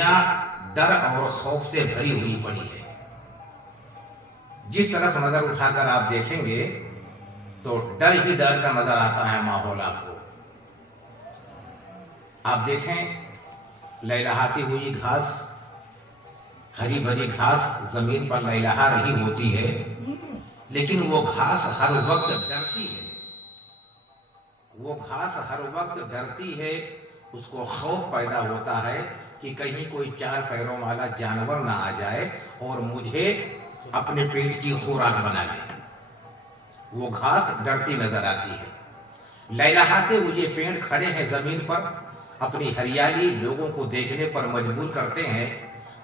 دنیا ڈر اور خوف سے بھری ہوئی پڑی ہے۔ جس طرف نظر اٹھا کر آپ دیکھیں گے تو ڈر ہی ڈر کا نظر آتا ہے ماحول آپ کو۔ آپ دیکھیں لہلہاتی ہوئی گھاس، ہری بھری گھاس زمین پر لہلہا رہی ہوتی ہے، لیکن وہ گھاس ہر وقت ڈرتی ہے، وہ گھاس ہر وقت ڈرتی ہے، اس کو خوف پیدا ہوتا ہے کہ کہیں کوئی چار پیروں والا جانور نہ آ جائے اور مجھے اپنے پیٹ کی خوراک بنا لے۔ وہ گھاس ڈرتی نظر آتی ہے۔ لہلہاتے ہوئے پیڑ کھڑے ہیں زمین پر، اپنی ہریالی لوگوں کو دیکھنے پر مجبور کرتے ہیں،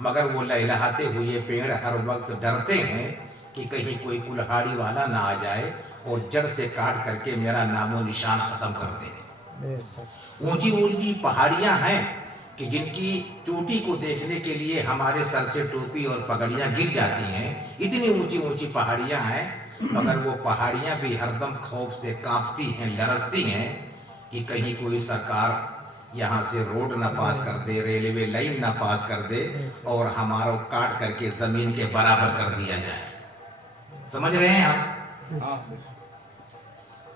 مگر وہ لہلہاتے ہوئے پیڑ ہر وقت ڈرتے ہیں کہ کہیں کوئی کلہاڑی والا نہ آ جائے اور جڑ سے کاٹ کر کے میرا نام و نشان ختم کر دے۔ اونچی اونچی پہاڑیاں ہیں کہ جن کی چوٹی کو دیکھنے کے لیے ہمارے سر سے ٹوپی اور پگڑیاں گر جاتی ہیں، اتنی اونچی اونچی پہاڑیاں ہیں، مگر وہ پہاڑیاں بھی ہر دم خوف سے کانپتی ہیں، لرزتی ہیں کہ کہیں کوئی سرکار یہاں سے روڈ نہ پاس کر دے، ریلوے لائن نہ پاس کر دے اور ہمارا کاٹ کر کے زمین کے برابر کر دیا جائے۔ سمجھ رہے ہیں آپ؟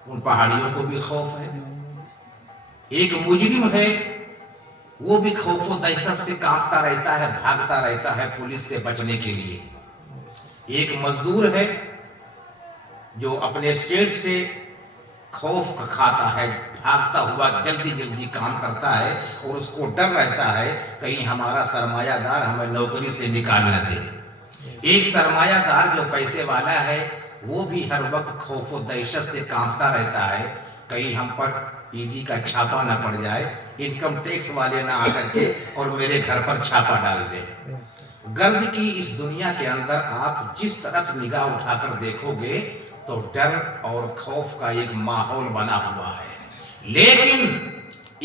ان پہاڑیوں کو بھی خوف ہے۔ ایک مجرم ہے، وہ بھی خوف و دہشت سے کانپتا رہتا ہے، بھاگتا رہتا ہے پولیس سے بچنے کے لیے۔ ایک مزدور ہے جو اپنے سیٹ سے خوف کھاتا ہے، بھاگتا ہوا جلدی جلدی کام کرتا ہے اور اس کو ڈر رہتا ہے کہیں ہمارا سرمایہ دار ہمیں نوکری سے نکال نہ دے۔ ایک سرمایہ دار جو پیسے والا ہے وہ بھی ہر وقت خوف و دہشت سے کانپتا رہتا ہے کہیں ہم پر ED کا چھاپا نہ پڑ جائے، انکم ٹیکس والے نہ آ کر کے اور میرے گھر پر چھاپا ڈال دے۔ گرد کی اس دنیا کے اندر آپ جس طرف نگاہ اٹھا کر دیکھو گے تو ڈر اور خوف کا ایک ماحول بنا ہوا ہے، لیکن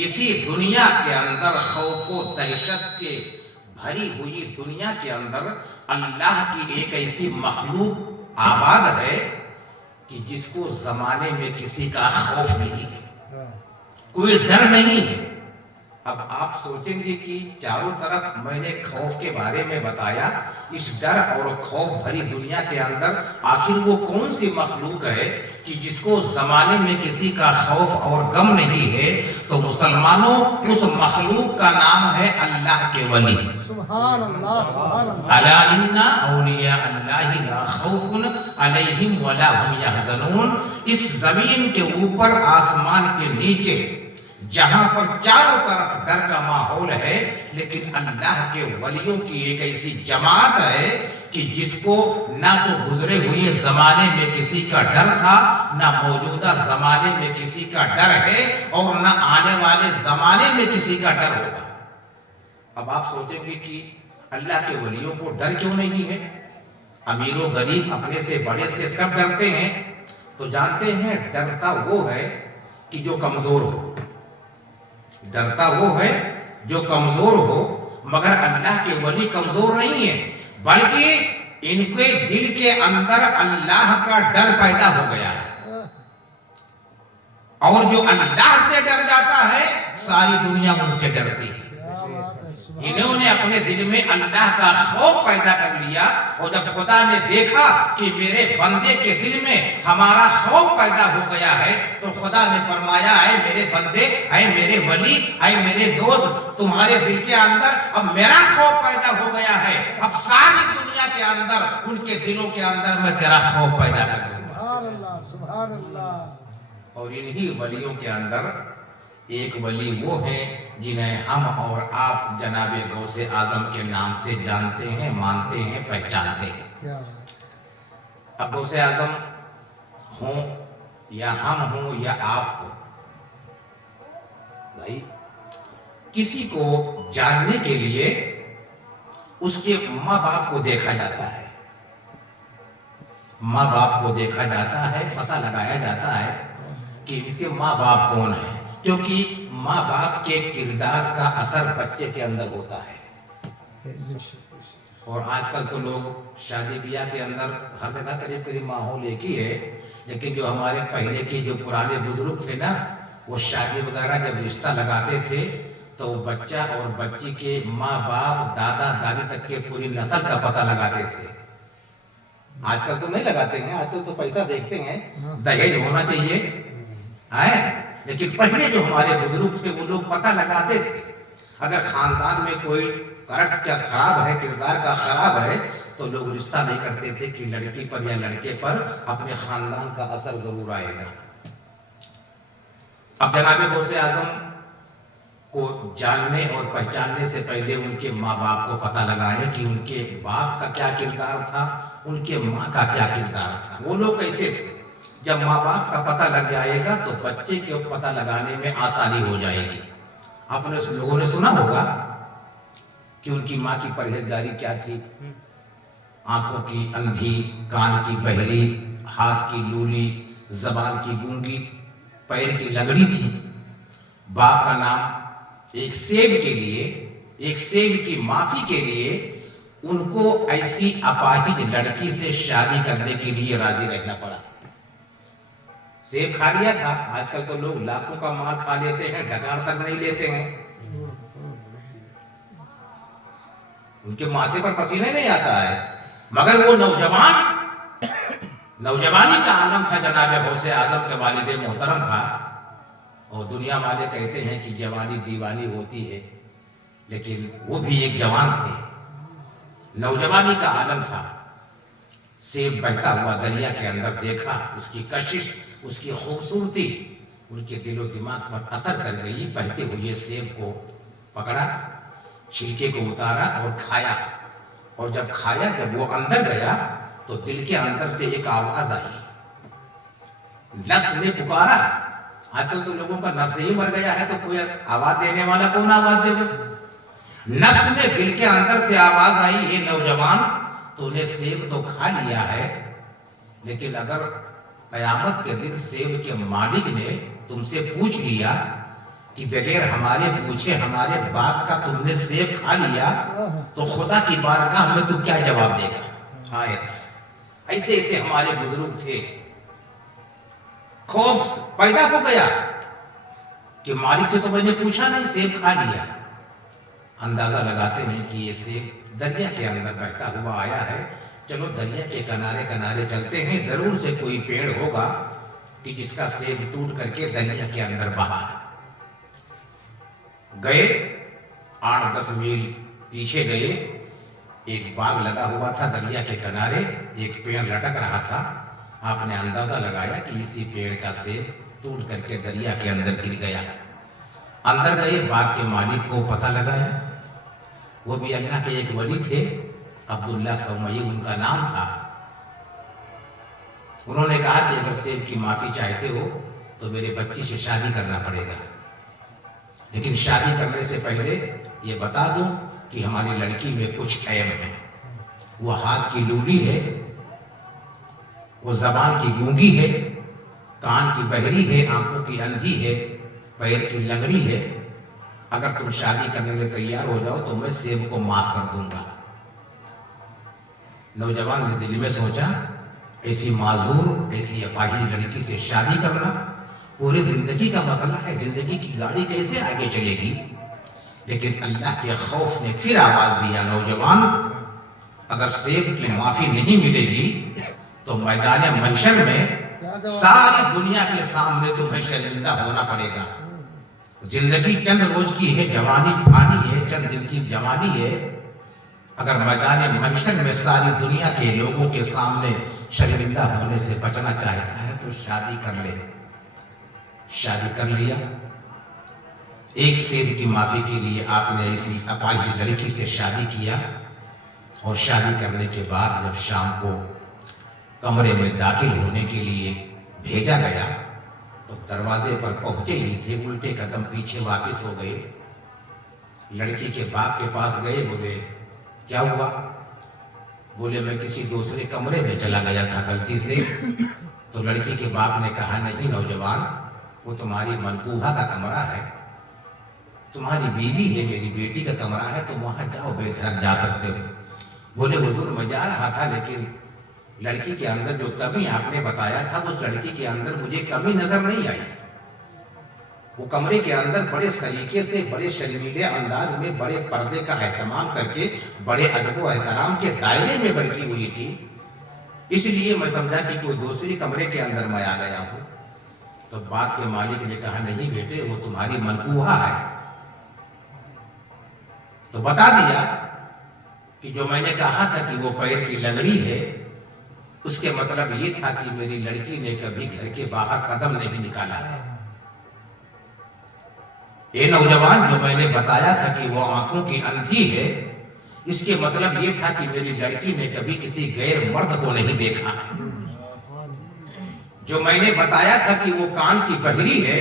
اسی دنیا کے اندر خوف و دہشت کے بھری ہوئی دنیا کے اندر اللہ کی ایک ایسی مخلوق آباد ہے کہ جس کو زمانے میں کسی کا خوف نہیں ہے، کوئی ڈر نہیں ہے۔ اب آپ سوچیں گے کہ چاروں طرف میں نے خوف کے بارے میں بتایا، اس ڈر اور خوف بھری دنیا کے اندر آخر وہ کون سی مخلوق ہے کہ جس کو زمانے میں کسی کا خوف اور غم نہیں ہے؟ تو مسلمانوں اس مخلوق کا نام ہے اللہ کے ولی۔ سبحان اللہ، سبحان اللہ۔ الا ان اولیاء اللہ لا خوف علیہم ولا هم یحزنون۔ اس زمین کے اوپر، آسمان کے نیچے، جہاں پر چاروں طرف ڈر کا ماحول ہے، لیکن اللہ کے ولیوں کی ایک ایسی جماعت ہے کہ جس کو نہ تو گزرے ہوئے زمانے میں کسی کا ڈر تھا، نہ موجودہ زمانے میں کسی کا ڈر ہے، اور نہ آنے والے زمانے میں کسی کا ڈر ہوگا۔ اب آپ سوچیں گے کہ اللہ کے ولیوں کو ڈر کیوں نہیں ہے؟ امیر و غریب، اپنے سے بڑے سے سب ڈرتے ہیں، تو جانتے ہیں ڈرتا وہ ہے کہ جو کمزور ہو، ڈرتا وہ ہے جو کمزور ہو، مگر اللہ کے ولی کمزور نہیں ہے، بلکہ ان کے دل کے اندر اللہ کا ڈر پیدا ہو گیا ہے، اور جو اللہ سے ڈر جاتا ہے ساری دنیا ان سے ڈرتی ہے۔ انہوں نے اپنے دل میں اللہ کا خوف پیدا کر لیا، اور جب خدا نے دیکھا کہ میرے بندے کے دل میں ہمارا خوف پیدا ہو گیا ہے، تو خدا نے فرمایا، اے میرے بندے، اے میرے ولی، اے میرے دوست، تمہارے دل کے اندر اب میرا خوف پیدا ہو گیا ہے، اب ساری دنیا کے اندر ان کے دلوں کے اندر میں تیرا خوف پیدا کر دوں گا۔ سبحان اللہ، سبحان اللہ۔ اور انہی ولیوں کے اندر ایک ولی وہ ہے جنہیں ہم اور آپ جناب غوث اعظم کے نام سے جانتے ہیں، مانتے ہیں، پہچانتے ہیں۔ اب غوث اعظم ہوں یا ہم ہوں یا آپ ہوں، بھائی کسی کو جاننے کے لیے اس کے ماں باپ کو دیکھا جاتا ہے، ماں باپ کو دیکھا جاتا ہے، پتہ لگایا جاتا ہے کہ اس کے ماں باپ کون ہیں، کیونکہ ماں باپ کے کردار کا اثر بچے کے اندر ہوتا ہے۔ اور آج کل تو لوگ شادی بیاہ کے اندر ہر جگہ قریب ماحول ایک ہی ہے، لیکن جو ہمارے پہلے کے جو پرانے بزرگ تھے نا، وہ شادی وغیرہ جب رشتہ لگاتے تھے تو وہ بچہ اور بچی کے ماں باپ دادا دادی تک کے پوری نسل کا پتہ لگاتے تھے. آج کل تو نہیں لگاتے ہیں, آج کل تو پیسہ دیکھتے ہیں, دہیج ہونا چاہیے, لیکن پہلے جو ہمارے بزرگ تھے وہ لوگ پتہ لگاتے تھے. اگر خاندان میں کوئی کریکٹ کا خراب ہے, کردار کا خراب ہے, تو لوگ رشتہ نہیں کرتے تھے کہ لڑکی پر یا لڑکے پر اپنے خاندان کا اثر ضرور آئے گا. اب جناب غوث اعظم کو جاننے اور پہچاننے سے پہلے ان کے ماں باپ کو پتہ لگائیں کہ ان کے باپ کا کیا کردار تھا, ان کے ماں کا کیا کردار تھا, وہ لوگ کیسے تھے. جب ماں باپ کا پتہ لگ جائے گا تو بچے کے پتہ لگانے میں آسانی ہو جائے گی. آپ نے لوگوں نے سنا ہوگا کہ ان کی ماں کی پرہیزگاری کیا تھی. آنکھوں کی اندھی, کان کی بہری, ہاتھ کی لولی, زبان کی گونگی, پیر کی لنگڑی تھی. باپ کا نام ایک سیب کے لیے, ایک سیب کی معافی کے لیے ان کو ایسی اپاہج لڑکی سے شادی کرنے کے لیے راضی رہنا پڑا. سیب کھا لیا تھا, آج کل تو لوگ لاکھوں کا مال کھا لیتے ہیں, ڈکار تک نہیں لیتے ہیں. ان کے ماتھے پر پسینہ نہیں آتا ہے, مگر وہ نوجوانی کا عالم تھا جناب غوث اعظم کے والد محترم کا. اور دنیا والے کہتے ہیں کہ جوانی دیوانی ہوتی ہے, لیکن وہ بھی ایک جوان تھے. نوجوانی کا عالم تھا. سیب بہتا ہوا دریا کے اندر دیکھا, اس کی کشش, اس کی خوبصورتی ان کے دل و دماغ پر اثر کر گئی. بہتے ہوئے سیب کو پکڑا, چھلکے کو اتارا اور کھایا. اور جب کھایا, جب وہ اندر گیا تو دل کے اندر سے ایک آواز آئی. نفس نے پکارا. آج کل تو لوگوں کا نفس ہی مر گیا ہے, تو کوئی آواز دینے والا کون آواز دے گا. نفس نے دل کے اندر سے آواز آئی, اے نوجوان, تو نے سیب تو کھا لیا ہے, لیکن اگر قیامت کے دن سیب کے مالک نے تم سے پوچھ لیا کہ بغیر ہمارے پوچھے ہمارے باپ کا تم نے سیب کھا لیا, تو خدا کی بارگاہ میں تو کیا جواب دے گا. ایسے ایسے ہمارے بزرگ تھے. خوف پیدا ہو گیا کہ مالک سے تو میں نے پوچھا نہیں, سیب کھا لیا. اندازہ لگاتے ہیں کہ یہ سیب دریا کے اندر بہتا ہوا آیا ہے, چلو دریا کے کنارے کنارے چلتے ہیں, ضرور سے کوئی پیڑ ہوگا کہ جس کا سیب ٹوٹ کر کے دریا کے اندر بہا. گئے 8-10 میل پیچھے گئے, ایک باغ لگا ہوا تھا دریا کے کنارے, ایک پیڑ لٹک رہا تھا. آپ نے اندازہ لگایا کہ اسی پیڑ کا سیب ٹوٹ کر کے دریا کے اندر گر گیا. اندر گئے, باغ کے مالک کو پتہ لگایا. وہ بھی اللہ کے ایک ولی تھے, عبداللہ سومئی ان کا نام تھا. انہوں نے کہا کہ اگر سیب کی معافی چاہتے ہو تو میرے بچی سے شادی کرنا پڑے گا, لیکن شادی کرنے سے پہلے یہ بتا دوں کہ ہماری لڑکی میں کچھ عیب ہے. وہ ہاتھ کی لولی ہے, وہ زبان کی گونگی ہے, کان کی بہری ہے, آنکھوں کی اندھی ہے, پیر کی لنگڑی ہے. اگر تم شادی کرنے کے تیار ہو جاؤ تو میں سیب کو معاف کر دوں گا. نوجوان نے دل میں سوچا, ایسی معذور, ایسی اپاہج لڑکی سے شادی کرنا پوری زندگی کا مسئلہ ہے, زندگی کی گاڑی کیسے آگے چلے گی. لیکن اللہ کے خوف نے پھر آواز دیا, نوجوان, اگر سیب کی معافی نہیں ملے گی تو میدان محشر میں ساری دنیا کے سامنے تمہیں شرمندہ ہونا پڑے گا. زندگی چند روز کی ہے, جوانی پھانی ہے, چند دن کی جوانی ہے. اگر میدان محشر میں ساری دنیا کے لوگوں کے سامنے شرمندہ ہونے سے بچنا چاہتا ہے تو شادی کر لے. شادی کر لیا. ایک سیب کی معافی کے لیے آپ نے ایسی اپاہج لڑکی سے شادی کیا, اور شادی کرنے کے بعد جب شام کو کمرے میں داخل ہونے کے لیے بھیجا گیا تو دروازے پر پہنچے ہی تھے, الٹے قدم پیچھے واپس ہو گئے. لڑکی کے باپ کے پاس گئے, بولے کیا ہوا؟ بولے میں کسی دوسرے کمرے میں چلا گیا تھا غلطی سے. تو لڑکی کے باپ نے کہا نہیں نوجوان, وہ تمہاری منقوبہ کا کمرہ ہے, تمہاری بیوی ہے, میری بیٹی کا کمرہ ہے, تم وہاں جاؤ, بے دھڑک جا سکتے ہو. بولے حضور میں جا رہا تھا, لیکن لڑکی کے اندر جو کمی آپ نے بتایا تھا اس لڑکی کے اندر مجھے کمی نظر نہیں آئی. وہ کمرے کے اندر بڑے سلیقے سے، بڑے شرمیلے انداز میں، بڑے پردے کا اہتمام کر کے، بڑے ادب و احترام کے دائرے میں بیٹھی ہوئی تھی۔ اس لیے میں سمجھا کہ کوئی دوسری کمرے کے اندر میں آ گیا ہوں۔ تو باغ کے مالک نے کہا نہیں بیٹے، وہ تمہاری منقوہہ ہے۔ تو بتا دیا کہ جو میں نے کہا تھا کہ وہ پیر کی لنگڑی ہے، اس کے مطلب یہ تھا کہ میری لڑکی نے کبھی گھر کے باہر قدم نہیں نکالا ہے۔ یہ نوجوان جو میں نے بتایا تھا کہ وہ آنکھوں کی اندھی ہے، اس کے مطلب یہ تھا کہ میری لڑکی نے کبھی کسی غیر مرد کو نہیں دیکھا ہے۔ جو میں نے بتایا تھا کہ وہ کان کی بہری ہے،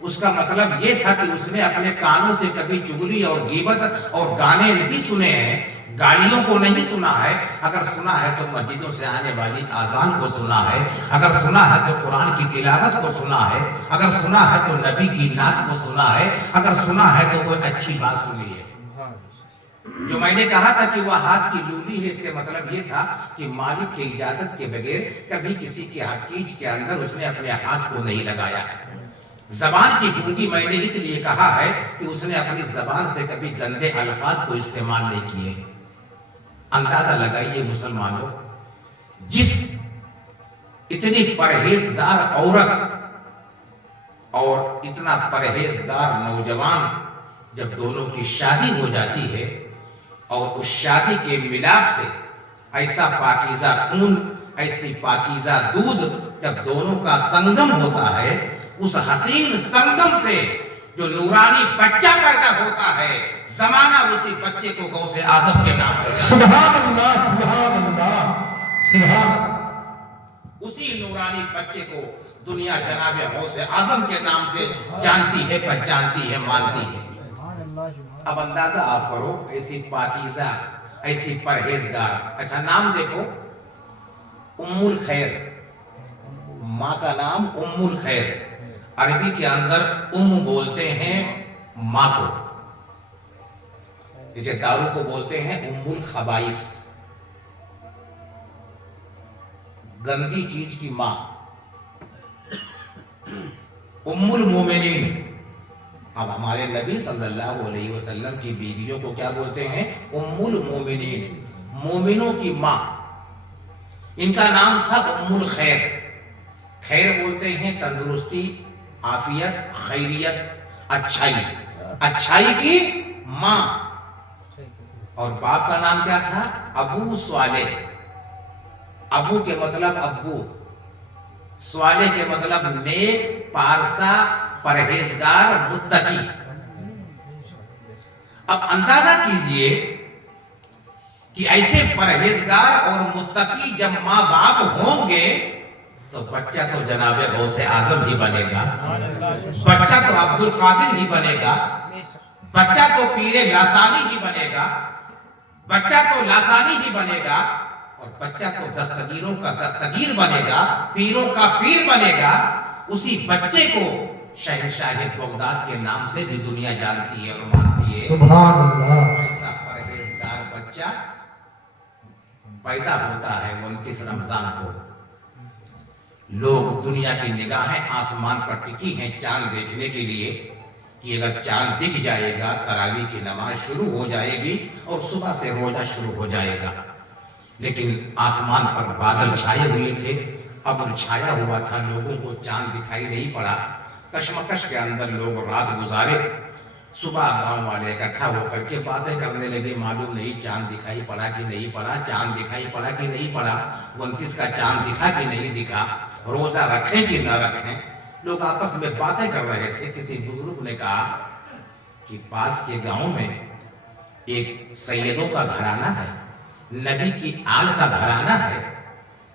اس کا مطلب یہ تھا کہ اس نے اپنے کانوں سے کبھی چغلی اور غیبت اور گانے نہیں سنے ہیں، گالیوں کو نہیں سنا ہے۔ اگر سنا ہے تو مسجدوں سے آنے والی آذان کو سنا ہے، اگر سنا ہے تو قرآن کی تلاوت کو سنا ہے، اگر سنا ہے تو نبی کی نعت کو سنا ہے، اگر سنا ہے تو کوئی اچھی بات سنی ہے۔ جو میں نے کہا تھا کہ وہ ہاتھ کی لولی ہے، اس کے مطلب یہ تھا کہ مالک کی اجازت کے بغیر کبھی کسی کے چیز کے اندر اس نے اپنے ہاتھ کو نہیں لگایا ہے۔ زبان کی گونگی میں نے اس لیے کہا ہے کہ اس نے اپنی زبان سے کبھی گندے الفاظ کو استعمال نہیں کیے۔ اندازہ لگائیے مسلمانوں، جس اتنی پرہیزگار عورت اور اتنا پرہیزگار نوجوان جب دونوں کی شادی ہو جاتی ہے اور اس شادی کے ملاپ سے ایسا پاکیزہ خون، ایسی پاکیزہ دودھ جب دونوں کا سنگم ہوتا ہے، اس حسین سنگم سے جو نورانی بچہ پیدا ہوتا ہے، زمانہ اسی بچے کو غوث اعظم کے نام سے سبحان اللہ، سبحان اللہ، سبحان، اسی نورانی بچے کو دنیا جناب غوث اعظم کے نام سے جانتی ہے، پہچانتی ہے، مانتی ہے۔ اب اندازہ آپ کرو، ایسی پاکیزہ، ایسی پرہیزگار، اچھا نام دیکھو، ام الخیر، ماں کا نام ام الخیر۔ عربی کے اندر ام بولتے ہیں ماں کو، جسے دارو کو بولتے ہیں ام الخبائث، گندی چیز کی ماں۔ ام المومنین، اب ہمارے نبی صلی اللہ علیہ وسلم کی بیویوں کو کیا بولتے ہیں؟ ام المومنین، مومنوں کی ماں۔ ان کا نام تھا ام الخیر۔ خیر بولتے ہیں تندرستی، عافیت، خیریت، اچھائی، اچھائی کی ماں۔ اور باپ کا نام کیا تھا؟ ابو صالح۔ ابو کے مطلب ابو، صالح کے مطلب نیک، پارسا، پرہیزگار، متقی۔ اب اندازہ کیجئے کہ ایسے پرہیزگار اور متقی جب ماں باپ ہوں گے تو بچہ تو جناب غوث اعظم ہی بنے گا، بچہ تو عبد القادر ہی بنے گا، بچہ تو پیر لاسانی ہی بنے گا، بچہ تو لاسانی ہی بنے گا، اور بچہ تو دستگیروں کا دستگیر بنے گا، پیروں کا پیر بنے گا۔ اسی بچے کو شہنشاہ بغداد کے نام سے بھی دنیا جانتی ہے اور مانتی ہے۔ سبحان اللہ۔ ایسا پرہیزگار بچہ پیدا ہوتا ہے 29 رمضان کو۔ لوگ، دنیا کی نگاہیں آسمان پر ٹکی ہیں چاند دیکھنے کے لیے کہ اگر چاند دکھ جائے گا تراویح کی نماز شروع ہو جائے گی اور صبح سے روزہ شروع ہو جائے گا۔ لیکن آسمان پر بادل چھائے ہوئے تھے، ابر چھایا ہوا تھا، لوگوں کو چاند دکھائی نہیں پڑا۔ کشمکش کے اندر لوگ رات گزارے۔ صبح گاؤں والے اکٹھا ہو کر کے باتیں کرنے لگے، معلوم نہیں چاند دکھائی پڑا کہ نہیں پڑا، چاند دکھائی پڑا کہ نہیں پڑا، 29 کا چاند دکھا کہ نہیں دکھا، روزہ رکھیں کہ نہ رکھیں۔ لوگ آپس میں باتیں کر رہے تھے۔ کسی بزرگ نے کہا کہ پاس کے گاؤں میں ایک سیدوں کا گھرانہ ہے، نبی کی آل کا گھرانہ ہے،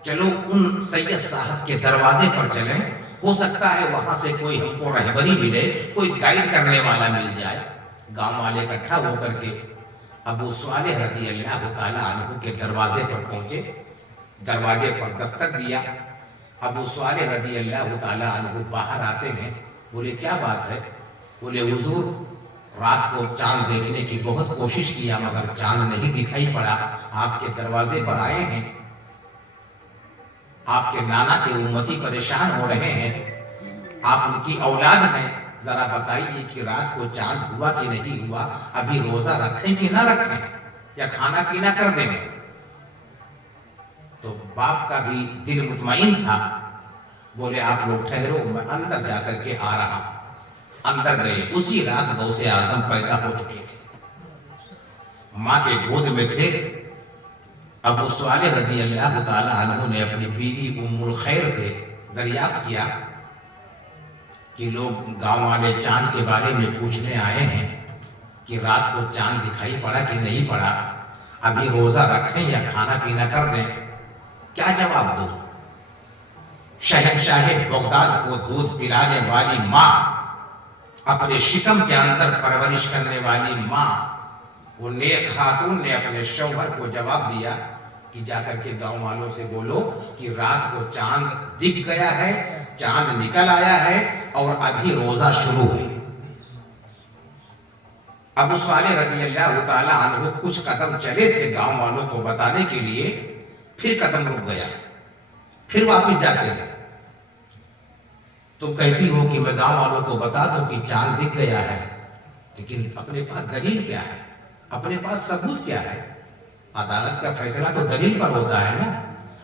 چلو ان سید صاحب کے دروازے پر چلیں، ہو سکتا ہے وہاں سے کوئی ہم کو رہبری ملے، کوئی گائیڈ کرنے والا مل جائے۔ گاؤں والے اکٹھا ہو کر کے ابو صالح رضی اللہ تعالیٰ عنہ کے دروازے پر پہنچے، دروازے پر دستک دیا۔ ابو صالح رضی اللہ تعالیٰ عنہ باہر آتے ہیں، بولے کیا بات ہے؟ بولے حضور رات کو چاند دیکھنے کی بہت کوشش کیا مگر چاند نہیں دکھائی پڑا، آپ کے دروازے پر آئے ہیں، آپ کے نانا کے امتی پریشان ہو رہے ہیں، آپ ان کی اولاد ہیں، ذرا بتائیے کہ رات کو چاند ہوا کہ نہیں ہوا، ابھی روزہ رکھیں کہ نہ رکھیں، یا کھانا پینا کر دیں؟ تو باپ کا بھی دل مطمئن تھا، بولے آپ لوگ ٹھہرو، میں اندر جا کر کے آ رہا ہوں۔ اندر گئے، اسی رات غوث اعظم پیدا ہو چکے تھے، ماں کے گود میں تھے۔ ابو صالح رضی اللہ تعالیٰ عنہ نے اپنی بیوی ام الخیر سے دریافت کیا کہ لوگ گاؤں والے چاند کے بارے میں پوچھنے آئے ہیں کہ رات کو چاند دکھائی پڑا کہ نہیں پڑا، ابھی روزہ رکھیں یا کھانا پینا کر دیں، کیا جواب دوں؟ شہنشاہ بغداد کو دودھ پلانے والی ماں، اپنے شکم کے اندر پرورش کرنے والی ماں، وہ نیک خاتون نے اپنے شوہر کو جواب دیا کہ جا کر کے گاؤں والوں سے بولو کہ رات کو چاند دکھ گیا ہے، چاند نکل آیا ہے اور ابھی روزہ شروع ہے۔ ابو صالح رضی اللہ تعالیٰ عنہ کچھ قدم چلے تھے گاؤں والوں کو بتانے کے لیے، پھر قدم رک گیا، پھر واپس جاتے ہیں۔ تم کہتی ہو کہ میں گاؤں والوں کو بتا دوں کہ چاند دکھ گیا ہے، لیکن اپنے پاس دلیل کیا ہے؟ اپنے پاس ثبوت کیا ہے؟ عدالت کا فیصلہ تو دلیل پر ہوتا ہے نا۔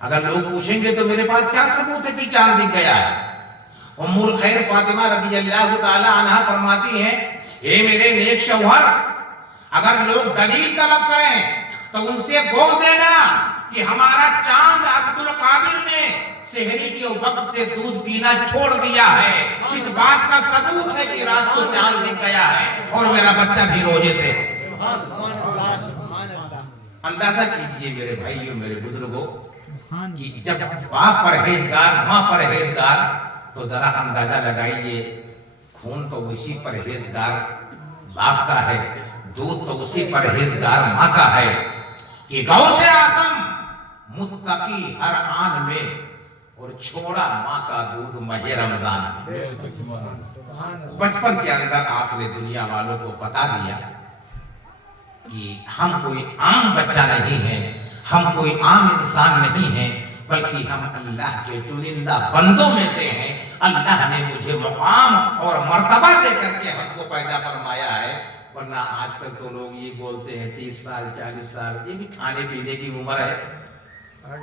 اگر لوگ پوچھیں گے تو میرے پاس کیا ثبوت ہے کہ چاند دکھ گیا ہے؟ ام الخیر فاطمہ رضی اللہ تعالی عنہا فرماتی ہیں، اے میرے نیک شوہر، اگر لوگ دلیل طلب کریں تو ان سے بول دینا کہ ہمارا چاند عبد القادر نے سحری کے وقت سے دودھ پینا چھوڑ دیا ہے، اس بات کا ثبوت ہے کہ رات کو چاند دکھ گیا ہے اور میرا بچہ بھی روزے سے۔ اندازہ کیجئے میرے بھائیوں، میرے بزرگوں، کہ جب باپ پرہیزگار، ماں پرہیزگار، تو ذرا اندازہ لگائیے، خون تو اسی پرہیزگار باپ کا ہے، دودھ تو اسی پرہیزگار ماں کا ہے، کہ غوث اعظم متقی ہر آن میں اور چھوڑا ماں کا دودھ ماہ رمضان میں۔ بچپن کے اندر آپ نے دنیا والوں کو بتا دیا کہ ہم کوئی عام بچہ نہیں ہے، ہم کوئی عام انسان نہیں ہے، بلکہ ہم اللہ کے چنندہ بندوں میں سے ہیں۔ اللہ نے مجھے مقام اور مرتبہ دے کر کے ہم کو پیدا فرمایا ہے، ورنہ آج کل تو لوگ یہ بولتے ہیں 30 سال 40 سال، یہ بھی کھانے پینے کی عمر ہے،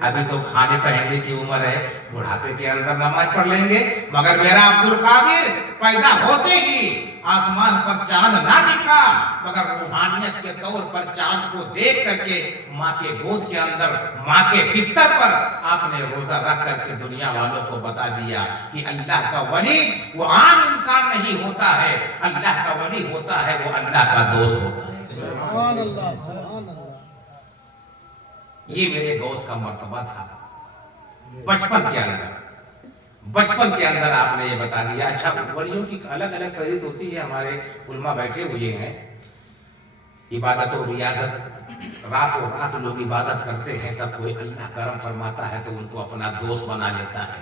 ابھی تو کھانے پہننے کی عمر ہے، بڑھاپے کے اندر نماز پڑھ لیں گے۔ مگر میرا عبد القادر پیدا ہوتے ہی آسمان پر چاند نہ دکھا، مگر روحانیت کے طور پر چاند کو دیکھ کر کے ماں کے گود کے اندر، ماں کے بستر پر آپ نے روزہ رکھ کر کے دنیا والوں کو بتا دیا کہ اللہ کا ولی وہ عام انسان نہیں ہوتا ہے، اللہ کا ولی ہوتا ہے وہ اللہ کا دوست ہوتا ہے۔ سبحان اللہ، سبحان اللہ۔ یہ میرے غوث کا مرتبہ تھا بچپن کے اندر آپ نے یہ بتا دیا۔ اچھا، ولیوں کی الگ الگ فہرست ہوتی ہے، ہمارے علماء بیٹھے ہوئے ہیں، عبادت و ریاضت، رات لوگ عبادت کرتے ہیں، تب کوئی اللہ کرم فرماتا ہے تو ان کو اپنا دوست بنا لیتا ہے۔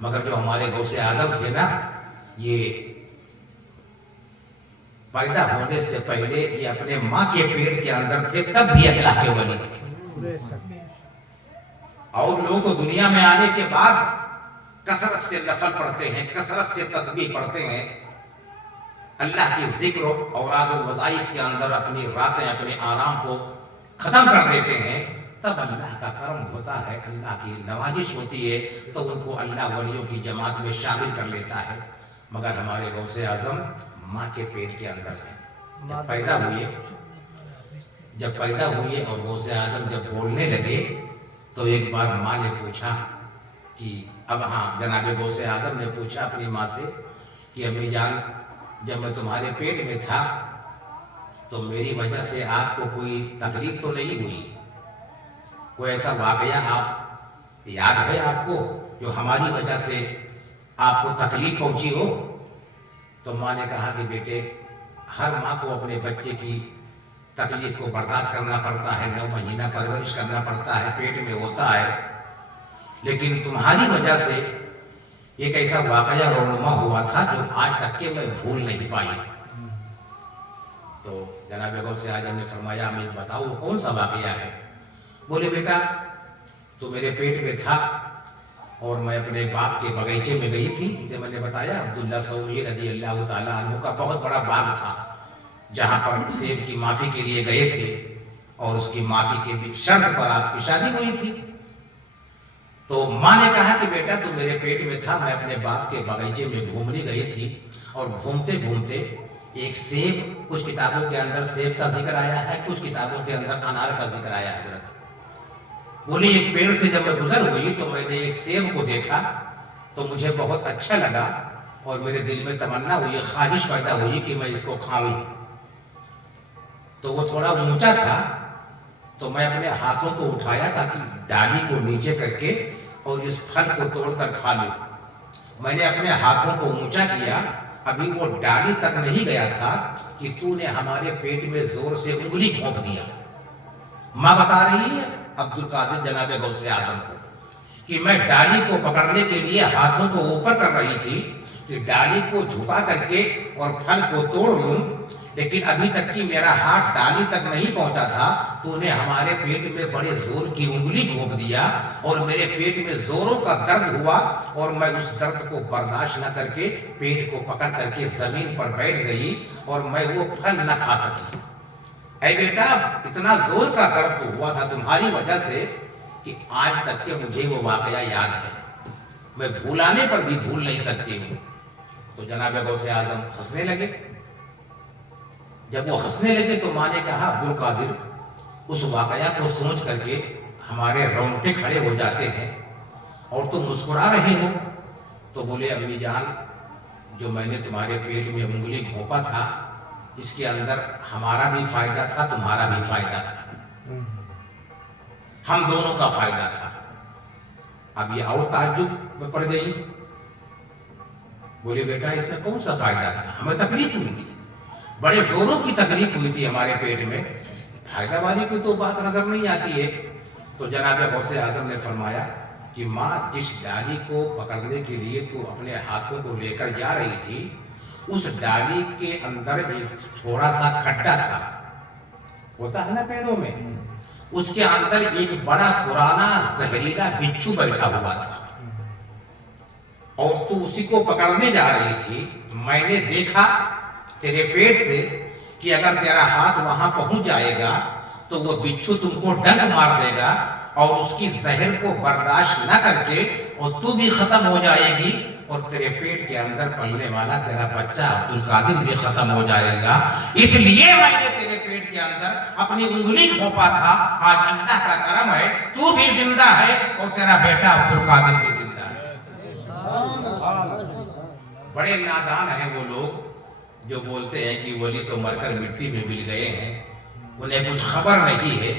مگر جو ہمارے غوث اعظم تھے نا، یہ پیدا ہونے سے پہلے یہ اپنے ماں کے پیٹ کے اندر تھے، تب بھی اللہ کے ولی تھے، اور لوگ تو دنیا میں آنے کے بعد کثرت سے نفل پڑھتے ہیں، کثرت سے تسبیح پڑھتے ہیں، اللہ کی ذکر و اوراد و وظائف کے اندر اپنی راتیں، اپنے آرام کو ختم کر دیتے ہیں، تب اللہ کا کرم ہوتا ہے، اللہ کی نوازش ہوتی ہے، تو ان کو اللہ ولیوں کی جماعت میں شامل کر لیتا ہے۔ مگر ہمارے غوث اعظم ماں کے پیٹ کے اندر ہیں، جب پیدا ہوئے اور غوث اعظم جب بولنے لگے تو ایک بار ماں نے پوچھا کہ جناب غوث اعظم نے پوچھا اپنی ماں سے کہ امی جان، جب میں تمہارے پیٹ میں تھا تو میری وجہ سے آپ کو کوئی تکلیف تو نہیں ہوئی؟ کوئی ایسا واقعہ آپ یاد ہے آپ کو جو ہماری وجہ سے آپ کو تکلیف پہنچی ہو؟ تو ماں نے کہا کہ بیٹے، ہر ماں کو اپنے بچے کی تکلیف کو برداشت کرنا پڑتا ہے، 9 مہینہ پرورش کرنا پڑتا ہے، پیٹ میں ہوتا ہے، لیکن تمہاری وجہ سے ایک ایسا واقعہ رونما ہوا تھا جو آج تک کہ میں بھول نہیں پائی۔ تو جناب غوث اعظم نے فرمایا امین بتاؤ وہ کون سا واقعہ ہے؟ بولے بیٹا تو میرے پیٹ میں تھا، اور میں اپنے باپ کے باغیچے میں گئی تھی، جسے میں نے بتایا عبداللہ سومی رضی اللہ تعالیٰ عنہ کا بہت بڑا باغ تھا، جہاں پر سیب کی معافی کے لیے گئے تھے، اور اس کی معافی کے بھی شرط پر آپ کی شادی ہوئی تھی۔ تو ماں نے کہا کہ بیٹا تو میرے پیٹ میں تھا، میں اپنے باپ کے باغیچے میں گھومنے گئی تھی، اور گھومتے گھومتے ایک سیب، کچھ کتابوں کے اندر سیب کا ذکر آیا ہے، کچھ کتابوں کے اندر انار کا ذکر آیا ہے۔ حضرت بولی ایک پیڑ سے جب میں گزر ہوئی تو میں نے ایک سیب کو دیکھا تو مجھے بہت اچھا لگا، اور میرے دل میں تمنا ہوئی، خواہش پیدا ہوئی کہ میں اس کو کھاؤں۔ تو وہ تھوڑا اونچا تھا، تو میں اپنے ہاتھوں کو اٹھایا تاکہ ڈالی کو نیچے کر کے اور اس پھل کو توڑ کر کھا لوں۔ میں نے اپنے ہاتھوں کو اونچا کیا، ابھی وہ ڈالی تک نہیں گیا تھا کہ تو نے ہمارے پیٹ میں زور سے انگلی گھونپ دیا۔ ماں بتا رہی ہے عبد القادر جناب غوث اعظم کو کہ میں ڈالی کو پکڑنے کے لیے ہاتھوں کو اوپر کر رہی تھی کہ ڈالی کو جھکا کر کے اور پھل کو توڑ لوں، لیکن ابھی تک کہ میرا ہاتھ ڈالی تک نہیں پہنچا تھا تو نے ہمارے پیٹ میں بڑے زور کی انگلی گھونپ دیا، اور میرے پیٹ میں زوروں کا درد ہوا، اور میں اس درد کو برداشت نہ کر کے پیٹ کو پکڑ کر کے زمین پر بیٹھ گئی، اور میں وہ پھل نہ کھا سکی۔ اے بیٹا اتنا زور کا درد تو ہوا تھا تمہاری وجہ سے کہ آج تک کہ مجھے وہ واقعہ یاد ہے، میں بھولانے پر بھی بھول نہیں سکتی ہوں۔ تو جناب غوث اعظم ہنسنے لگے۔ جب وہ ہنسنے لگے تو ماں نے کہا عبد القادر اس واقعہ کو سوچ کر کے ہمارے رونگٹے کھڑے ہو جاتے ہیں، اور تم مسکرا رہے ہو۔ تو بولے امی جان، جو میں نے تمہارے پیٹ میں انگلی گھونپا تھا اس کے اندر ہمارا بھی فائدہ تھا، تمہارا بھی فائدہ تھا، ہم دونوں کا فائدہ تھا۔ اب یہ اور تعجب میں پڑ گئی، بولے بیٹا اس میں کون سا فائدہ تھا؟ ہمیں تکلیف ہوئی تھی، بڑے زوروں کی تکلیف ہوئی تھی ہمارے پیٹ میں، فائدہ والی کوئی تو بات نظر نہیں آتی ہے۔ تو جناب غوث اعظم نے فرمایا کہ ماں جس ڈالی کو پکڑنے کے لیے تو اپنے ہاتھوں کو لے کر جا رہی تھی، اس ڈالی کے اندر ایک تھوڑا سا کھڈا تھا، ہوتا ہے نا پیڑوں میں، اس کے اندر ایک بڑا پرانا زہریلا بچھو بیٹھا ہوا تھا، اور تو اسی کو پکڑنے جا رہی تھی۔ میں نے دیکھا تیرے پیٹ سے کہ اگر تیرا ہاتھ وہاں پہنچ جائے گا تو وہ بچھو تم کو ڈنک مار دے گا، اور اس کی زہر کو برداشت نہ کر کے اور تو بھی ختم ہو جائے گی، اور تیرے پیٹ کے اندر پلنے والا تیرا بچہ عبد القادر بھی ختم ہو جائے گا۔ اس لیے میں نے تیرے پیٹ کے اندر اپنی انگلی گھونپا تھا۔ آج اللہ کا کرم ہے تو بھی زندہ ہے اور تیرا بیٹا عبد القادر بھی زندہ ہے۔ بڑے نادان ہیں وہ لوگ جو بولتے ہیں کہ ولی تو مر کر مٹی میں مل گئے ہیں، انہیں کچھ خبر نہیں ہے،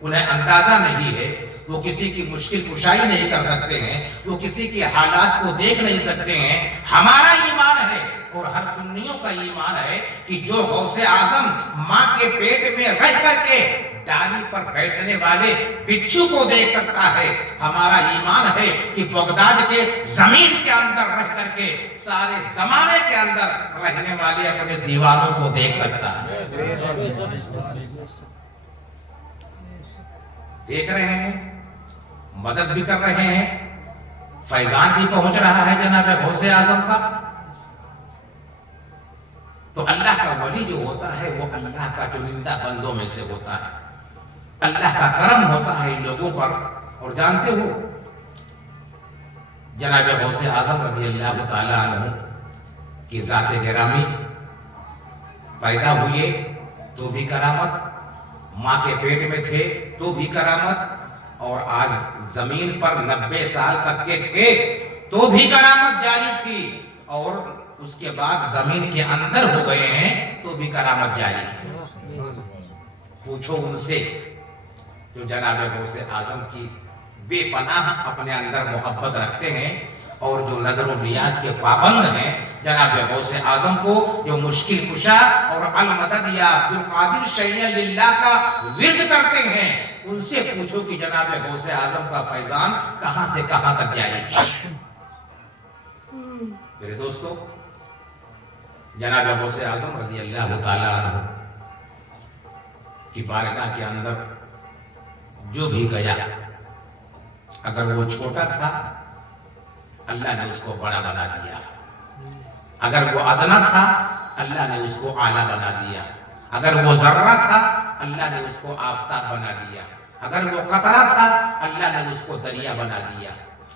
انہیں اندازہ نہیں ہے، وہ کسی کی مشکل کشائی نہیں کر سکتے ہیں، وہ کسی کے حالات کو دیکھ نہیں سکتے ہیں۔ ہمارا ایمان ہے اور ہر سنیوں کا ایمان ہے کہ جو غوث اعظم ماں کے پیٹ میں رہ کر کے ڈالی پر بیٹھنے والے بچھو کو دیکھ سکتا ہے، ہمارا ایمان ہے کہ بغداد کے زمین کے اندر رہ کر کے سارے زمانے کے اندر رہنے والے اپنے دیواروں کو دیکھ سکتا ہے۔ دیکھ رہے ہیں، مدد بھی کر رہے ہیں، فیضان بھی پہنچ رہا ہے جناب غوث اعظم کا۔ تو اللہ کا ولی جو ہوتا ہے وہ اللہ کا چنندہ بندوں میں سے ہوتا ہے، اللہ کا کرم ہوتا ہے ان لوگوں پر۔ اور جانتے ہو جناب غوث اعظم رضی اللہ تعالیٰ عنہ کی ذات گرامی پیدا ہوئے تو بھی کرامت، ماں کے پیٹ میں تھے تو بھی کرامت، اور آج زمین پر 90 سال تک کے تھے تو بھی کرامت جاری تھی، اور اس کے بعد زمین کے اندر ہو گئے ہیں تو بھی کرامت جاری ہے۔ پوچھو ان سے جو جناب غوث اعظم کی بے پناہ اپنے اندر محبت رکھتے ہیں، اور جو نظر و نیاز کے پابند ہیں، جناب غوث اعظم کو جو مشکل کشا اور المدد یا عبد القادر شیئا للہ کا ورد کرتے ہیں، ان سے پوچھو کہ جناب غوث اعظم کا فیضان کہاں سے کہاں تک جاری ہے۔ میرے دوستو، جناب غوث اعظم رضی اللہ تعالیٰ عنہ کی بارگاہ کے اندر جو بھی گیا، اگر وہ چھوٹا تھا اللہ نے اس کو بڑا بنا دیا. اگر وہ ادنا تھا اللہ نے اس کو اعلیٰ بنا دیا. اگر وہ ذرہ تھا اللہ نے اس کو آفتاب بنا دیا. اگر وہ قطرہ تھا اللہ نے اس کو دریا بنا دیا.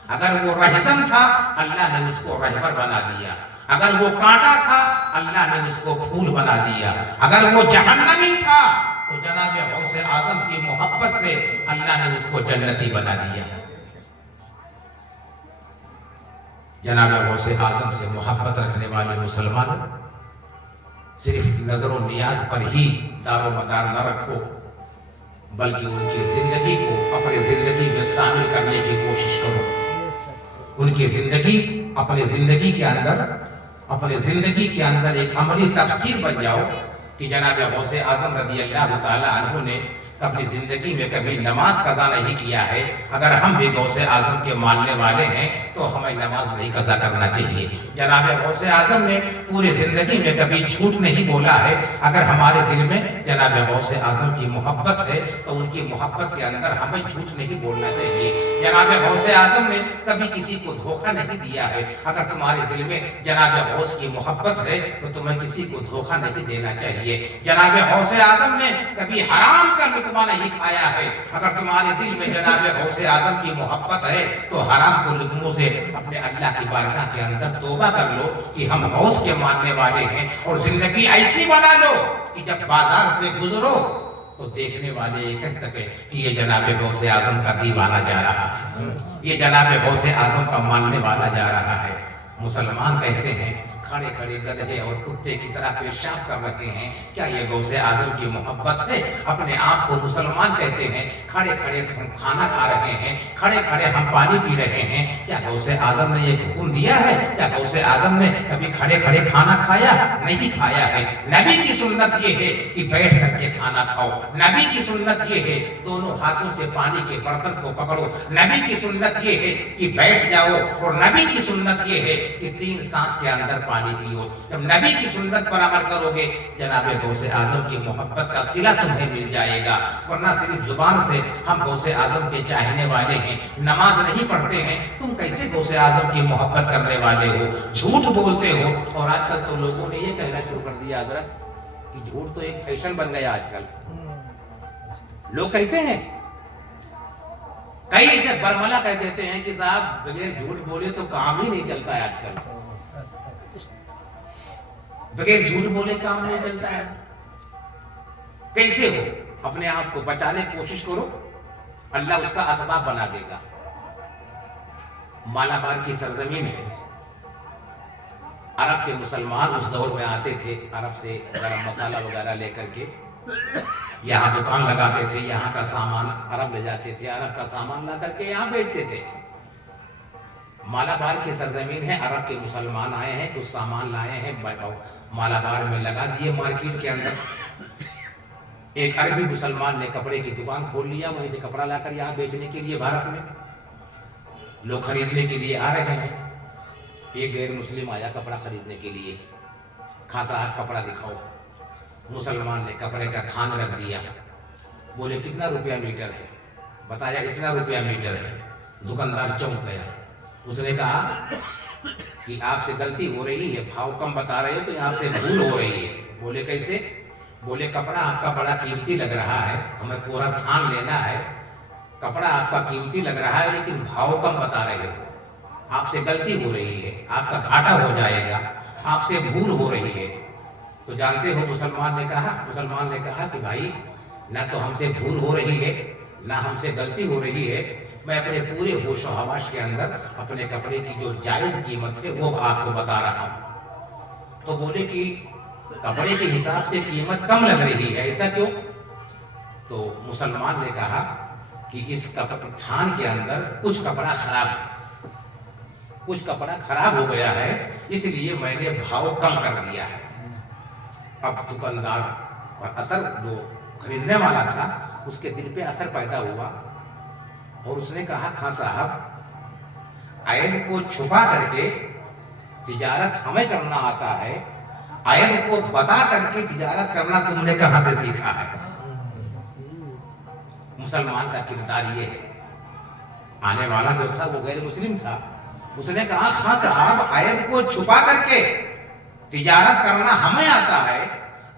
اگر وہ رہزن تھا اللہ نے اس کو رہبر بنا دیا. اگر وہ کانٹا تھا اللہ نے اس کو پھول بنا دیا. اگر وہ جہنمی تھا تو جناب غوث اعظم کی محبت سے اللہ نے اس کو جنتی بنا دیا. جناب غوث اعظم سے محبت رکھنے والے مسلمانوں صرف نظر و نیاز پر ہی دار و مدار نہ رکھو، بلکہ ان کی زندگی کو اپنی زندگی میں شامل کرنے کی کوشش کرو. ان کی زندگی اپنے زندگی کے اندر ایک عملی تفسیر بن جاؤ کہ جناب غوث اعظم رضی اللہ تعالی عنہ نے اپنی زندگی میں کبھی نماز قضا نہیں کیا ہے. اگر ہم بھی غوث اعظم کے ماننے والے ہیں تو ہمیں نماز نہیں قضا کرنا چاہیے. جناب غوث اعظم نے پوری زندگی میں کبھی جھوٹ نہیں بولا ہے. اگر ہمارے دل میں جناب غوث اعظم کی محبت ہے تو ان کی محبت کے اندر ہمیں جھوٹ نہیں بولنا چاہیے. جناب غوث اعظم نے کبھی کسی کو دھوکہ نہیں دیا ہے. اگر تمہارے دل میں جناب غوث کی محبت ہے تو تمہیں کسی کو دھوکہ نہیں دینا چاہیے. جناب غوث اعظم نے کبھی حرام کا لقمہ نہیں کھایا ہے. اگر تمہارے دل میں جناب غوث اعظم کی محبت ہے تو حرام کو لقموں سے اپنے اللہ کی بارگاہ کے اندر توبہ کر لو کہ ہم غوث کے ماننے والے ہیں، اور زندگی ایسی بنا لو کہ جب بازار سے گزرو تو دیکھنے والے یہ کہہ سکے کہ یہ جناب غوث اعظم کا دیوانہ جا رہا ہے، یہ جناب غوث اعظم کا ماننے والا جا رہا ہے. مسلمان کہتے ہیں کھڑے کھڑے گدھے اور کتے کی طرح پیشاب کر رہے ہیں، کیا یہ غوث اعظم کی محبت ہے؟ اپنے آپ کو مسلمان کہتے ہیں، کھڑے کھڑے کھانا کھا رہے ہیں، کھڑے کھڑے ہم پانی پی رہے ہیں، کیا غوث اعظم نے یہ حکم دیا ہے؟ کیا غوث اعظم نے کبھی کھڑے کھڑے کھانا کھایا؟ نہیں کھایا ہے. نبی کی سنت یہ ہے کہ بیٹھ کر کے کھانا کھاؤ. نبی کی سنت یہ ہے دونوں ہاتھوں سے پانی کے برتن کو پکڑو. نبی کی سنت یہ ہے کہ بیٹھ جاؤ. اور نبی کی سنت یہ ہے کہ 3 سانس کے اندر پانی پیو. جب نبی کی سنت پر عمل کرو گے جناب غوث اعظم کی محبت کا صلہ تمہیں مل جائے گا. ورنہ صرف زبان سے ہم غوث اعظم کے چاہنے والے ہیں، نماز نہیں پڑھتے ہیں، تم کیسے غوث اعظم کی محبت کرنے والے ہو؟ جھوٹ بولتے ہو. اور آج کل تو لوگوں نے یہ کہنا شروع کر دیا حضرت کہ جھوٹ تو ایک فیشن بن گیا. آج کل لوگ کہتے ہیں، کئی سے برملا کہہ دیتے ہیں کہ صاحب بغیر جھوٹ بولے تو کام ہی نہیں چلتا ہے. آج کل بغیر جھوٹ بولے کام نہیں چلتا ہے. کیسے ہو؟ اپنے آپ کو بچانے کی کوشش کرو، اللہ اس کا اسباب بنا دے گا. مالابار کی سرزمین ہے. عرب کے مسلمان اس دور میں آتے تھے عرب سے گرم مسالہ وغیرہ لے کر کے یہاں دکان لگاتے تھے. یہاں کا سامان عرب لے جاتے تھے، عرب کا سامان لا کر کے یہاں بیچتے تھے. مالابار کی سرزمین ہے، عرب کے مسلمان آئے ہیں، کچھ سامان لائے ہیں، مالابار میں لگا دیے مارکیٹ کے اندر. ایک عربی مسلمان نے کپڑے کی دکان کھول لیا، وہیں سے کپڑا لا کر یہاں بیچنے کے لیے بھارت میں لوگ خریدنے کے لیے آ رہے ہیں. ایک غیر مسلم آیا کپڑا خریدنے کے لیے. کھا صاحب کپڑا دکھاؤ. مسلمان نے کپڑے کا تھان رکھ دیا. بولے کتنا روپیہ میٹر ہے؟ بتایا اتنا روپیہ میٹر ہے. دکاندار چونک گیا. اس نے کہا کہ آپ سے غلطی ہو رہی ہے، بھاؤ کم بتا رہے ہو تو آپ سے بھول ہو رہی ہے. بولے کیسے؟ بولے کپڑا آپ کا بڑا قیمتی لگ رہا ہے، ہمیں پورا تھان لینا ہے. کپڑا آپ کا قیمتی لگ رہا ہے لیکن بھاؤ کم بتا رہے ہو، آپ سے غلطی ہو رہی ہے، آپ کا گھاٹا ہو جائے گا، آپ سے بھول ہو رہی ہے. تو جانتے ہو مسلمان نے کہا کہ بھائی نہ تو ہم سے بھول ہو رہی ہے نہ ہم سے غلطی ہو رہی ہے، میں اپنے پورے ہوش و حواس کے اندر اپنے کپڑے کی جو جائز قیمت ہے وہ آپ کو بتا رہا ہوں. تو بولے کہ کپڑے کے حساب سے قیمت کم لگ رہی ہے، ایسا کیوں؟ تو مسلمان نے کہا کہ اس تھان کے اندر کچھ کپڑا خراب ہو گیا ہے، اس لیے میں نے بھاؤ کم کر دیا ہے. اب دکاندار پر اثر جو خریدنے والا تھا اس کے دل پہ اثر پیدا ہوا اور اس نے کہا خان صاحب عیب کو چھپا کر کے تجارت ہمیں کرنا آتا ہے، عیب کو بتا کر کے تجارت کرنا تم نے کہاں سے سیکھا ہے؟ مسلمان کا کردار یہ ہے. آنے والا جو تھا وہ غیر مسلم تھا. اس نے کہا خاں صاحب عیب کو چھپا کر کے تجارت کرنا ہمیں آتا ہے،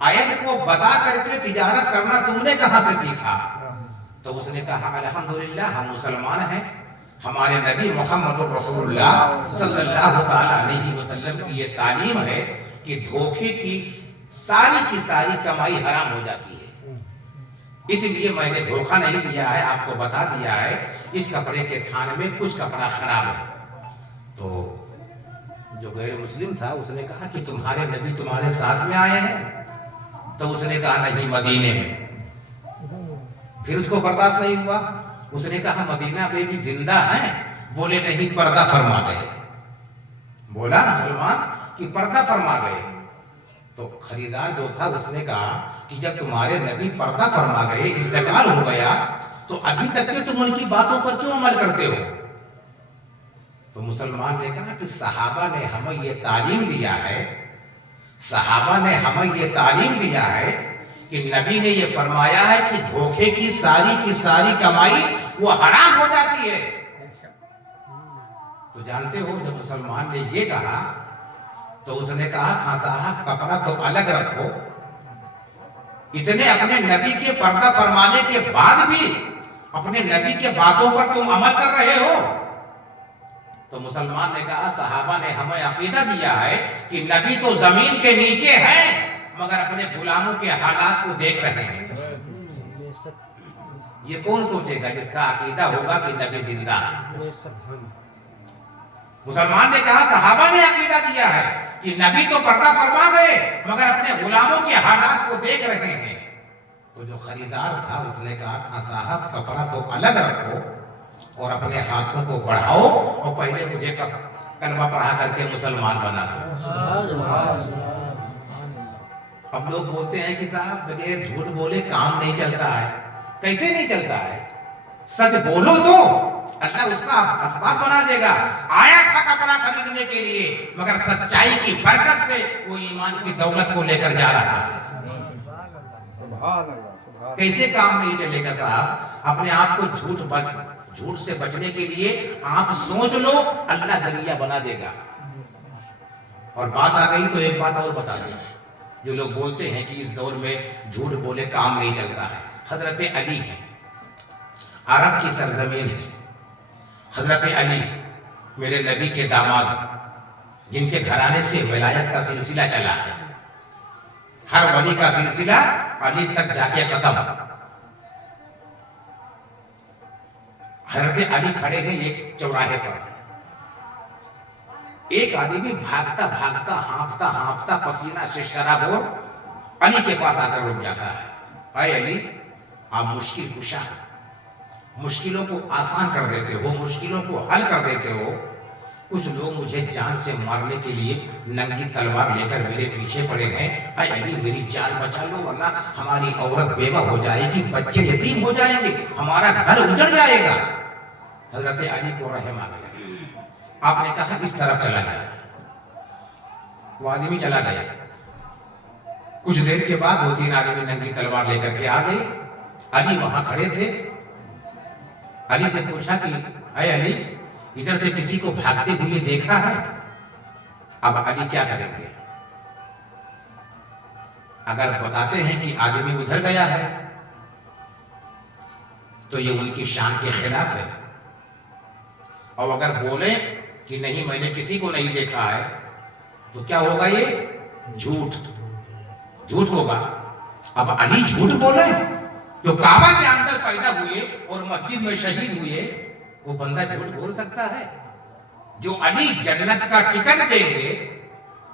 عیب کو بتا کر کے تجارت کرنا تم نے کہاں سے سیکھا؟ تو اس نے کہا الحمدللہ ہم مسلمان ہیں، ہمارے نبی محمد رسول اللہ صلی اللہ تعالی علیہ وسلم کی یہ تعلیم ہے کہ دھوکے کی ساری کمائی حرام ہو جاتی ہے، اس لیے میں نے دھوکہ نہیں دیا ہے، آپ کو بتا دیا ہے اس کپڑے کے تھانے میں کچھ کپڑا خراب ہے۔ تو جو غیر مسلم تھا اس نے کہا کہ تمہارے نبی تمہارے ساتھ میں آئے ہیں؟ تو اس نے کہا نہیں، مدینے میں۔ پھر اس کو برداشت نہیں ہوا، اس نے کہا مدینہ میں بھی زندہ ہیں؟ بولے نہیں، پردہ فرما گئے۔ بولا مسلمان کہ پردہ فرما گئے۔ تو خریدار جو تھا اس نے کہا کہ جب تمہارے نبی پردہ فرما گئے، انتقال ہو گیا، تو ابھی تک کہ تم ان کی باتوں پر کیوں عمل کرتے ہو؟ تو مسلمان نے کہا کہ صحابہ نے ہمیں یہ تعلیم دیا ہے، صحابہ نے ہمیں یہ تعلیم دیا ہے کہ نبی نے یہ فرمایا ہے کہ دھوکے کی ساری کمائی وہ حرام ہو جاتی ہے۔ تو جانتے ہو جب مسلمان نے یہ کہا تو اس نے کہا خاں صاحب کپڑا تو الگ رکھو، اتنے اپنے نبی کے پردہ فرمانے کے بعد بھی اپنے نبی کے باتوں پر تم عمل کر رہے ہو۔ تو مسلمان نے کہا صحابہ نے ہمیں عقیدہ دیا ہے کہ نبی تو زمین کے نیچے ہیں مگر اپنے غلاموں کے حالات کو دیکھ رہے ہیں۔ یہ کون سوچے گا جس کا عقیدہ ہوگا کہ نبی زندہ ہے؟ مسلمان نے کہا صحابہ نے عقیدہ دیا ہے کہ نبی تو پردہ فرما گئے مگر اپنے غلاموں کے حالات کو دیکھ رہے ہیں۔ تو جو خریدار تھا اس نے کہا خاں صاحب کپڑا تو الگ رکھو اور اپنے ہاتھوں کو بڑھاؤ اور پہلے مجھے کلمہ پڑھا کر کے مسلمان بنا دو۔ اب لوگ بولتے ہیں کہ صاحب بغیر جھوٹ بولے کام نہیں چلتا ہے۔ کیسے نہیں چلتا ہے؟ سچ بولو تو اللہ اس کا اسباب بنا دے گا۔ آیا تھا کپڑا خریدنے کے لیے مگر سچائی کی برکت سے وہ ایمان کی دولت کو لے کر جا رہا ہے۔ کیسے کام نہیں چلے گا صاحب؟ اپنے آپ کو جھوٹ سے بچنے کے لیے آپ سوچ لو، اللہ ذریعہ بنا دے گا۔ اور بات آ گئی تو ایک بات اور بتا دیں، جو لوگ بولتے ہیں کہ اس دور میں جھوٹ بولے کام نہیں چلتا ہے، حضرت علی ہے، عرب کی سرزمین ہے۔ حضرت علی میرے نبی کے داماد، جن کے گھرانے سے ولایت کا سلسلہ چلا ہے، ہر ولی کا سلسلہ علی تک جا کے ختم۔ حضرت علی کھڑے ہیں ایک چوراہے پر، ایک آدمی بھاگتا ہانپتا پسینہ سے شرابور علی کے پاس آ کر رک جاتا ہے۔ اے علی، آپ مشکل کشا ہیں، مشکلوں کو آسان کر دیتے ہو، مشکلوں کو حل کر دیتے ہو۔ کچھ لوگ مجھے جان سے مارنے کے لیے ننگی تلوار لے کر میرے پیچھے پڑے ہیں۔ اے علی، میری جان بچا لو ورنہ ہماری عورت بیوہ ہو جائے گی، بچے یتیم ہو جائیں گے، ہمارا گھر اجڑ جائے گا۔ حضرت علی کو رحم آ گیا، آپ نے کہا اس طرف چلا جائے۔ وہ آدمی چلا گیا۔ کچھ دیر کے بعد 2-3 آدمی ننگی تلوار لے کر کے آ گئے۔ علی وہاں کھڑے تھے۔ علی سے پوچھا کہ اے علی، ادھر سے کسی کو بھاگتے ہوئے دیکھا ہے؟ اب علی کیا کریں گے؟ اگر بتاتے ہیں کہ آدمی ادھر گیا ہے تو یہ ان کی شان کے خلاف ہے، اور اگر بولیں کہ نہیں میں نے کسی کو نہیں دیکھا ہے تو کیا ہوگا؟ یہ جھوٹ ہوگا۔ اب علی جھوٹ بولے؟ جو کعبہ کے اندر پیدا ہوئے اور مسجد میں شہید ہوئے، وہ بندہ جھوٹ بول سکتا ہے؟ جو علی جنت کا ٹکٹ دیں گے،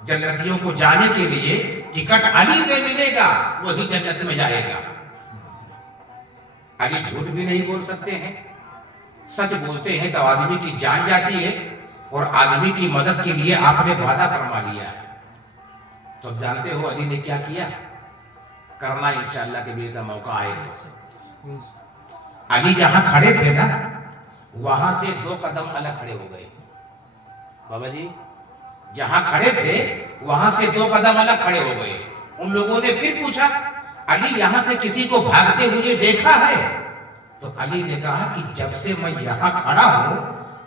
جنتیوں کو جانے کے لیے ٹکٹ علی سے ملے گا، وہی جنت میں جائے گا۔ علی جھوٹ بھی نہیں بول سکتے ہیں، سچ بولتے ہیں تو آدمی کی جان جاتی ہے، اور آدمی کی مدد کے لیے آپ نے وعدہ فرما لیا ہے۔ تو اب جانتے ہو علی نے کیا کیا؟ کرنا انشاءاللہ کہ بھی ایسا موقع آئے تھے۔ علی جہاں کھڑے تھے نا، وہاں سے 2 قدم الگ کھڑے ہو گئے۔ بابا جی، جہاں کھڑے تھے وہاں سے 2 قدم الگ کھڑے ہو گئے۔ ان لوگوں نے پھر پوچھا علی یہاں سے کسی کو بھاگتے ہوئے دیکھا ہے؟ تو علی نے کہا کہ جب سے میں یہاں کھڑا ہوں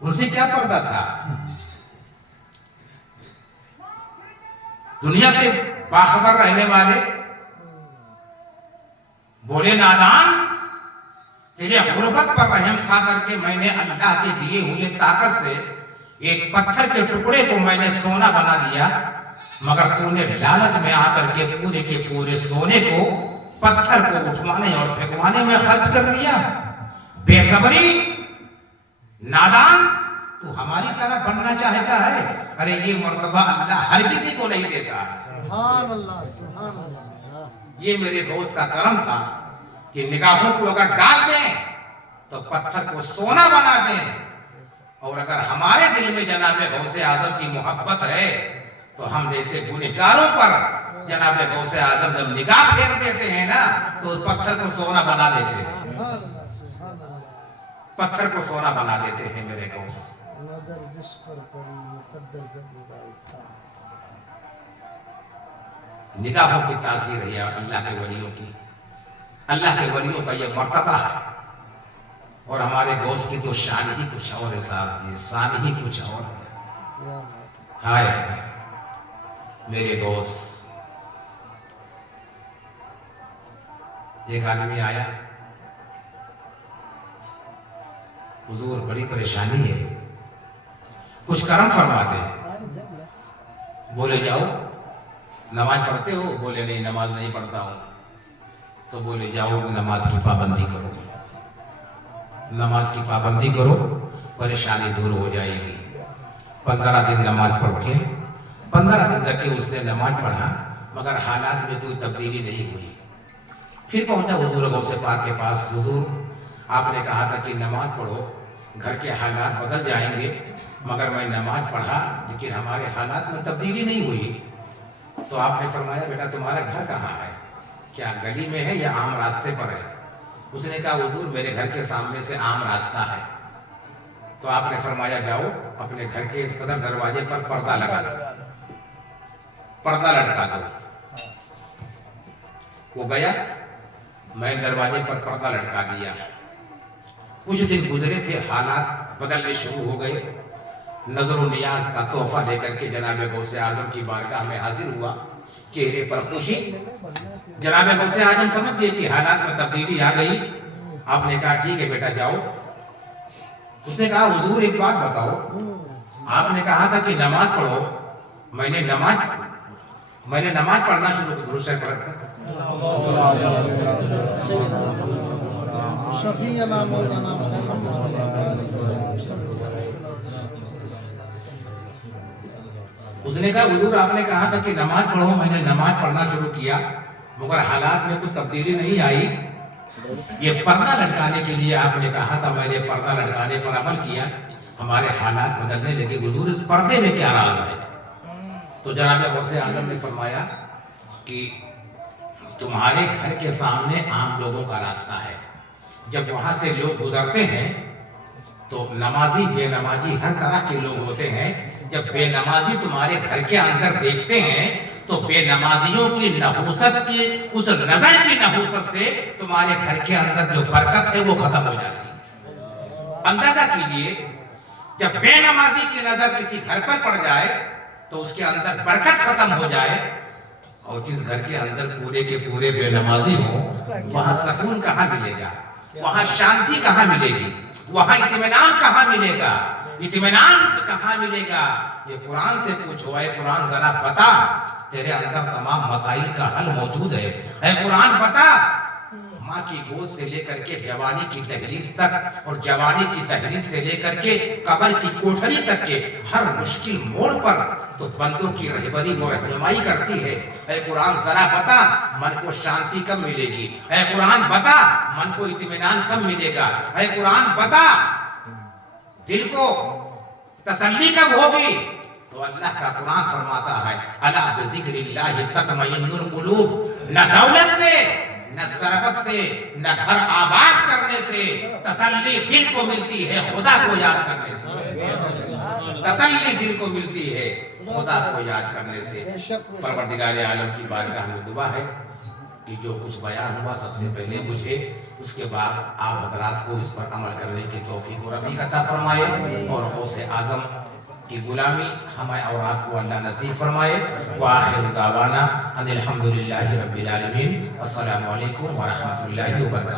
ان سے کیا پردہ تھا؟ دنیا سے باخبر رہنے والے بولے نادان، تیرے غربت پر رحم کھا کر کے میں نے اللہ کے دیے ہوئے طاقت سے ایک پتھر کے ٹکڑے کو میں نے سونا بنا دیا، مگر تو نے لالچ میں آ کر کے پورے کے پورے سونے کو پتھر کو اٹھوانے اور پھینکوانے میں خرچ کر دیا۔ بے صبری، نادان، تو ہماری طرح بننا چاہتا ہے؟ ارے یہ مرتبہ اللہ ہر کسی کو نہیں دیتا۔ سبحان اللہ، سبحان اللہ۔ یہ میرے غوث کا کرم تھا کہ نگاہوں کو اگر ڈال دیں تو پتھر کو سونا بنا دیں، اور اگر ہمارے دل میں جناب غوث اعظم کی محبت ہے تو ہم جیسے گنہگاروں پر جناب غوث اعظم جب نگاہ پھیر دیتے ہیں نا تو اس پتھر کو سونا بنا دیتے ہیں، سبحان اللہ، سبحان اللہ۔ پتھر کو سونا بنا دیتے ہیں میرے غوث۔ نظر جس پر پڑی مقدر ضرور اٹھا۔ نگاہوں کی تاثیر ہے اللہ کے ولیوں کی، اللہ کے ولیوں کا یہ مرتبہ ہے، اور ہمارے غوث کی تو شان ہی کچھ اور ہے صاحب جی، شان ہی کچھ اور ہے۔ کیا بات ہے۔ ہائے میرے غوث۔ ایک آدمی آیا، حضور بڑی پریشانی ہے، کچھ کرم فرما دے۔ بولے جاؤ، نماز پڑھتے ہو؟ بولے نہیں، نماز نہیں پڑھتا ہوں۔ تو بولے جاؤ نماز کی پابندی کرو، نماز کی پابندی کرو، پریشانی دور ہو جائے گی۔ 15 دن نماز پڑھ کے 15 دن تک کے اس نے نماز پڑھا، مگر حالات میں کوئی تبدیلی نہیں ہوئی۔ پھر پہنچا حضور غوث پاک کے پاس، حضور آپ نے کہا تھا کہ نماز پڑھو، گھر کے حالات بدل جائیں گے، مگر میں نماز پڑھا لیکن ہمارے حالات میں تبدیلی نہیں ہوئی۔ تو آپ نے فرمایا بیٹا تمہارا گھر کہاں ہے؟ کیا گلی میں ہے یا عام راستے پر ہے؟ اس نے کہا حضور میرے گھر کے سامنے سے عام راستہ ہے۔ تو آپ نے فرمایا جاؤ اپنے گھر کے صدر دروازے پر پردہ لگا دو، پردہ لٹکا دو۔ وہ گیا، میں دروازے پر پردہ لٹکا دیا۔ کچھ دن گزرے تھے، حالات بدلنے شروع ہو گئے۔ نظر و نیاز کا تحفہ لے کر کے جناب غوث اعظم کی بارگاہ میں حاضر ہوا، چہرے پر خوشی۔ جناب غوث اعظم سمجھ گئے کہ حالات میں تبدیلی آ گئی۔ آپ نے کہا ٹھیک ہے بیٹا جاؤ۔ اس نے کہا حضور ایک بات بتاؤ، آپ نے کہا تھا کہ نماز پڑھو، میں نے نماز پڑھنا شروع کر درست پڑھ شفیعنا مولانا محمد۔ اس نے کہا حضور آپ نے کہا تھا کہ نماز پڑھو، میں نے نماز پڑھنا شروع کیا، مگر حالات میں کوئی تبدیلی نہیں آئی۔ یہ پردہ لٹکانے کے لیے آپ نے کہا تھا، میں نے پردہ لٹکانے پر عمل کیا، ہمارے حالات بدلنے لگے، حضور اس پردے میں کیا راز ہے؟ تو جناب غوث اعظم نے فرمایا کہ تمہارے گھر کے سامنے عام لوگوں کا راستہ ہے، جب وہاں سے لوگ گزرتے ہیں تو نمازی بے نمازی ہر طرح کے لوگ ہوتے ہیں، جب بے نمازی تمہارے گھر کے اندر دیکھتے ہیں تو بے نمازیوں کی نحوست کی اس نظر کی نحوست سے تمہارے گھر کے اندر جو برکت ہے وہ ختم ہو جاتی ہے۔ اندازہ کیجئے جب بے نمازی کی نظر کسی گھر پر پڑ جائے تو اس کے اندر برکت ختم ہو جائے، اور جس گھر کے اندر پورے کے پورے بے نمازی ہوں وہاں سکون کہاں ملے گا، وہاں شانتی کہاں ملے گی، وہاں اطمینان کہاں ملے گا، اطمینان کہاں ملے گا؟ یہ قرآن سے پوچھو، اے قرآن ذرا بتا تیرے اندر تمام مسائل کا حل موجود ہے۔ اے قرآن بتا، ماں کی گود سے لے کر کے جوانی کی دہلیز تک، اور جوانی کی دہلیز سے لے کر کے قبر کی کوٹھری تک کے ہر مشکل موڑ پر تو بندوں کی رہبری و رہنمائی کرتی ہے۔ اے قرآن ذرا بتا من کو شانتی کب ملے گی، اے قرآن بتا من کو اطمینان کب ملے گا، اے قرآن بتا دل کو تسلی کب ہوگی؟ تو اللہ کا قرآن فرماتا ہے الا بذکر اللہ تطمئن القلوب، نہ دولت سے، نہ ثروت سے، نہ گھر آباد کرنے سے تسلی دل کو ملتی ہے، خدا کو یاد کرنے سے تسلی دل کو ملتی ہے، خدا کو یاد کرنے سے۔ پروردگار عالم کی بارگاہ میں دعا ہے کہ جو کچھ بیان ہوا سب سے پہلے مجھے، اس کے بعد آپ حضرات کو اس پر عمل کرنے کی توفیق و رفیق عطا فرمائے، اور غوث اعظم کی غلامی ہمیں اور آپ کو اللہ نصیب فرمائے۔ وآخر دعوانا ان الحمدللہ رب العالمین۔ السلام علیکم ورحمۃ اللہ وبرکاتہ۔